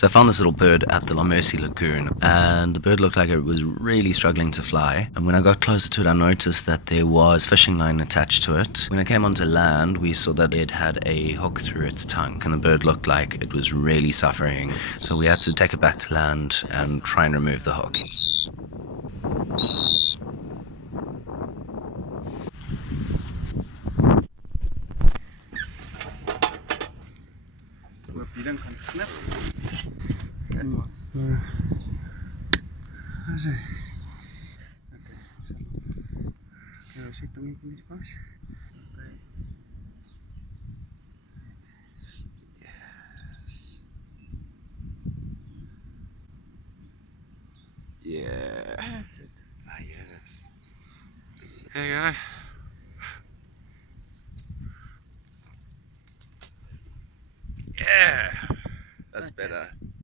So I found this little bird at the La Mercy Lagoon, and the bird looked like it was really struggling to fly. And when I got closer to it, I noticed that there was fishing line attached to it. When I came onto land, we saw that it had a hook through its tongue, and the bird looked like it was really suffering. So we had to take it back to land and try and remove the hook. Yeah. That's it. Ah, yes. There you go. Yeah. That's better.